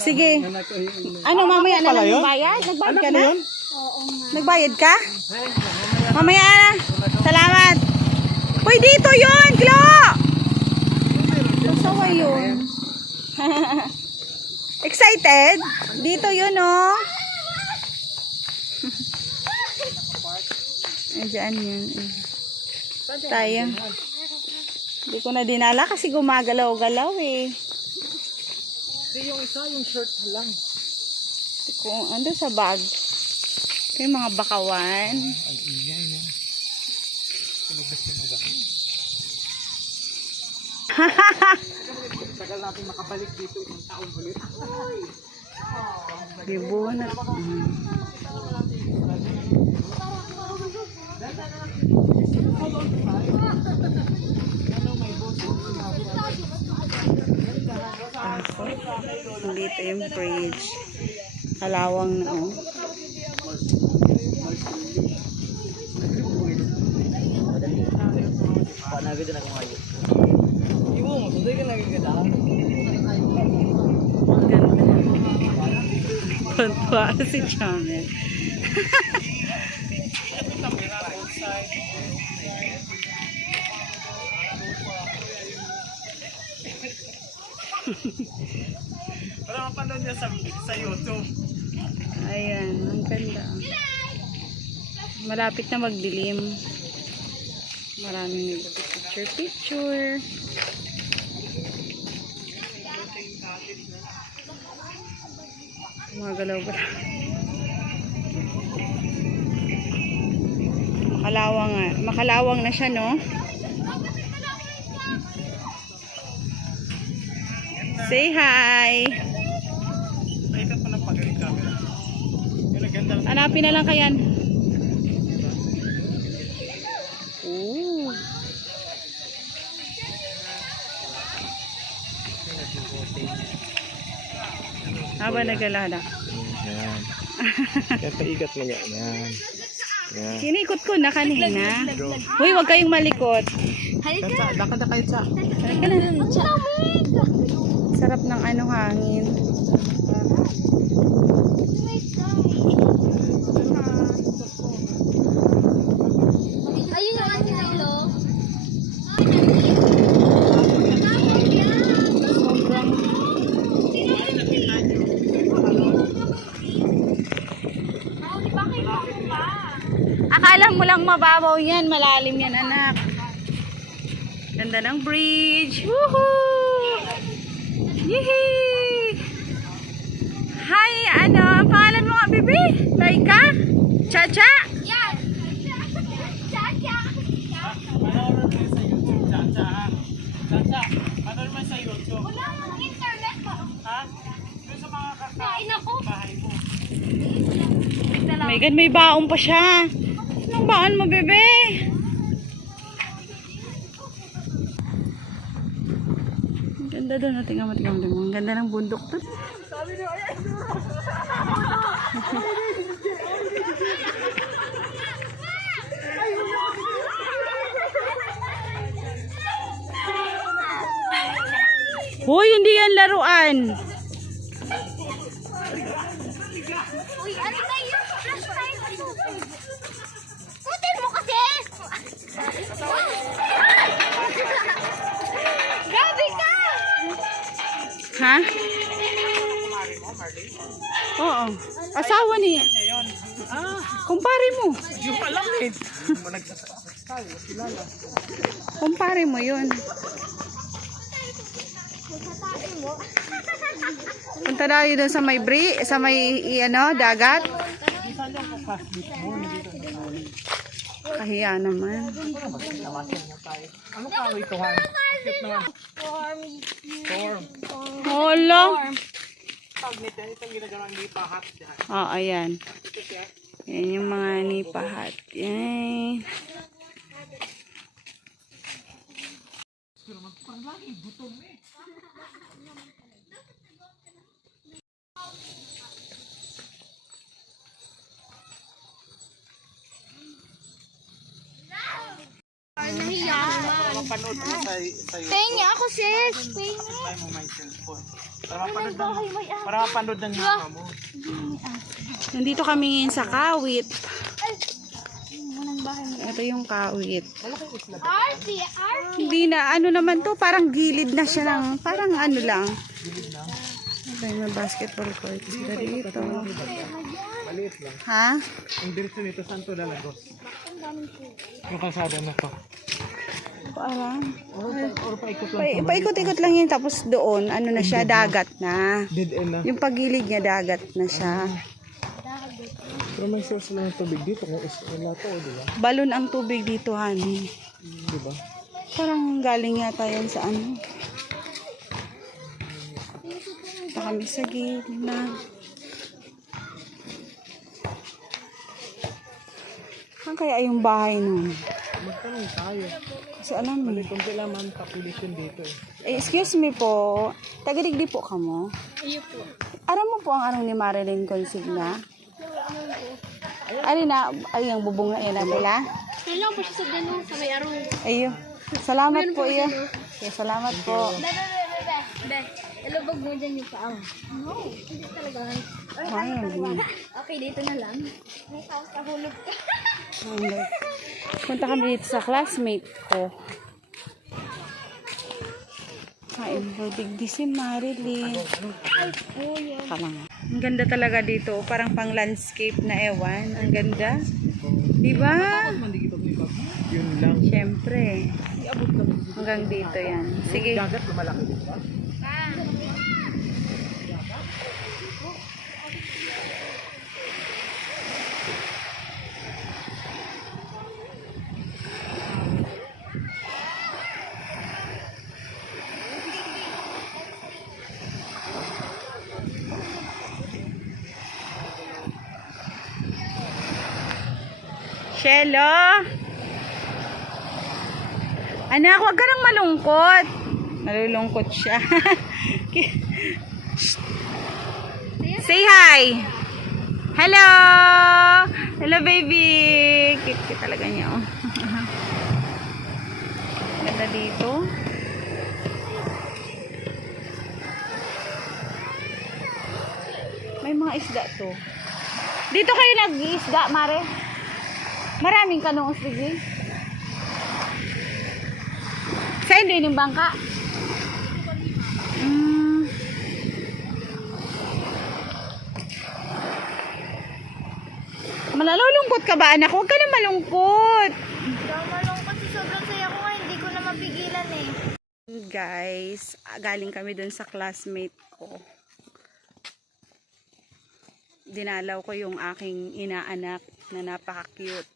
Sige. Ano, mamaya na lang yung bayad? Nagbayad ka na? Oo nga. Nagbayad ka? Mamaya na. Salamat. Uy, dito yun, Klo! Sasawa yun. Excited? Dito yun, oh. Ayan yun. Tayo. Hindi ko na dinala kasi gumagalaw-galaw eh. Hindi yung isa, yung shirt lang. Kung ando sa bag. Kaya mga bakawan. Ang ingay niya. Tagal natin makabalik dito isang taon ulit. Libunat. Dito yung bridge. Kalawang na oh. Panabi din ako ngayon. Iwo mo, sunday ka lagi ka daan. Tuntua si Chamel. Para mapanood niya sa YouTube. Ayan, ang ganda. Malapit na magdilim. Maraming picture. Mga galaw-galaw. Makalawang na siya, no? Say hi! Nakita pa ng pagaling camera. Yung naganda lang. Hanapin na lang kayan. Ooh. Haba naglalada. Yan. Yan, paigat mo yan. Yan. Yan. Sinikot ko na kanina. Uy, wag kayong malikot. Halika. Lakad na kayo sa. Halika na. Sarap ng ano hangin. Ayun yung ating ilo. Akala mo lang mababaw yan, malalim yan anak. Ganda ng bridge. Woohoo! Yehey! Hi, ano, pangalan mo nga, bibi? Laika? Chacha? Yan. Chacha. Panood mo sa YouTube, Chacha. Chacha, panood mo sa YouTube. Wala mong internet ba? Ha? Doon sa mga Kain ako. bahay mo. May gan, may baon pa siya. Anong baon mo, bebe? Ganda doon. Tingnan mo. Ang ganda ng bundok doon. Hoy, hindi yan laruan. Uy, ano na yun? Flash tayo sa tubig. Kutin mo kasi! Gabi ka! Ha? Oo. Asawa ni. Kumpare mo. Yung alam eh. Nagsasabi, kilala. Kumpare mo yun. Magsatain mo. Punta tayo doon sa may dagat. Kahiya naman. Ano ka ito ha? Storm. Hola. Pag nito, itong ginagawa ng lipahat. Oh, ayan. Yan yung mga nipahat. Yan. Nahiya Mapanood mo sa YouTube. Tenga ako, sis. Try mo my cellphone. Para mapanood ng mama mo. Nandito kami ngayon sa Kawit. Ito yung Kawit. Arty. Hindi na, ano naman to, parang gilid na siya ng, parang ano lang. Ito yung basketball court. Sila dito. Maliit lang. Ha? Ang direksyon nito, saan to lalagos? Yung kalsada na to. Parang. Or paikot lang. Paikot-ikot lang yun. Tapos doon, ano na siya, dagat na. Dead end na. Yung pagilid niya, dagat na siya. Pero may source lang ng tubig dito. Kung wala to, di ba? Balon ang tubig dito, honey. Di ba? Parang galing yata yan sa ano. Ito kami sa gitna. Saan kaya yung bahay nun? Magtanong tayo. Kasi alam mo. Kung kailangan population dito eh. Excuse me po. Tagadigdi po ka mo? Iyo po. Aram mo po ang anong ni Marilyn Consigna? Ari na, ay ang bubong na yan nila. Kailangan po siya sa ganun, sa may arong. Ayo. Salamat po iya. Okay, salamat po. Be. Ilubog mo dyan yung paa. No, hindi talaga. Ayun. Okay, dito na lang. May house na hulog ka. Punta kami dito sa classmate ko. Kain po, digdi si Marilyn. Ay, po yan. Kalang. Ang ganda talaga dito. Parang pang landscape na ewan. Ang ganda. Diba? Yun lang. Siyempre. Hanggang dito yan. Sige. Dagat lumalaki din ba? Shelo! Anak, huwag ka nang malungkot. Nalulungkot siya. Say hi! Hello! Hello, baby! Cute talaga niya, oh. Ganda dito. May mga isda to. Dito kayo nag-iisda, Mare? Maraming kanong sige. Saan din yung bangka? Malalulungkot ka ba, anak? Huwag ka na malungkot. Malungkot si sobrang saya ko nga, hindi ko na mapigilan eh. Guys, galing kami dun sa classmate ko. Dinalaw ko yung aking inaanak na napaka-cute.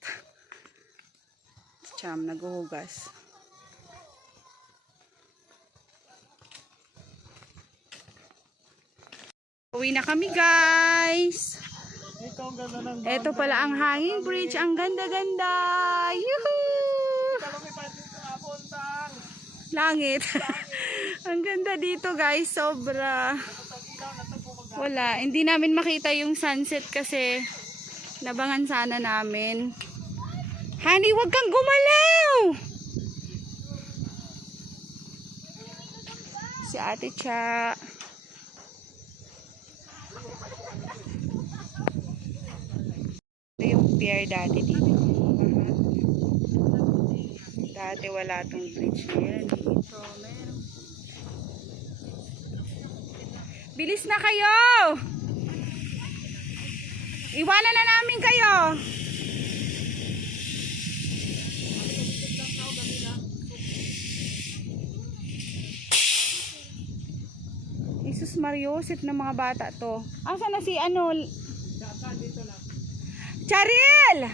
Cham, naghuhugas. Uwi na kami, guys. Ito pala ang hanging bridge. Ang ganda-ganda. Yuhuu! Langit. Ang ganda dito, guys. Sobra. Wala. Hindi namin makita yung sunset kasi nabangan sana namin. Honey, wag kang gumalaw! Si Ate Cha. Ito yung pier dati dito. Dati wala tong bridge na yan. Dito, meron. Bilis na kayo! Iwanan na namin kayo! Jesus Mariosip ng mga bata to. Asa na si ano? Charil!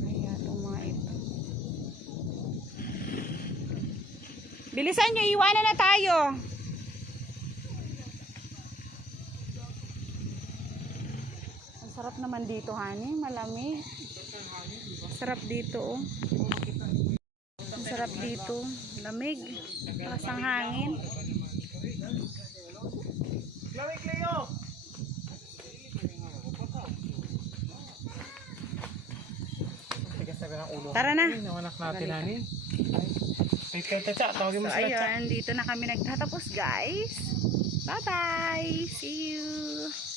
Ay, itong mga ito. Bilisan nyo, iwanan na tayo. Ang sarap naman dito, honey. Malamig. Sarap dito, oh. Ang sarap dito. Lamig. Lakas ng hangin. Lamig, Leo! talaga ng ulo. Tara na. Ay, nawanak natin, honey. Wait kayo, Chacha. Tawagin mo So, sila, Chacha. ayun. Dito na kami nagtatapos, guys. Bye-bye. See you.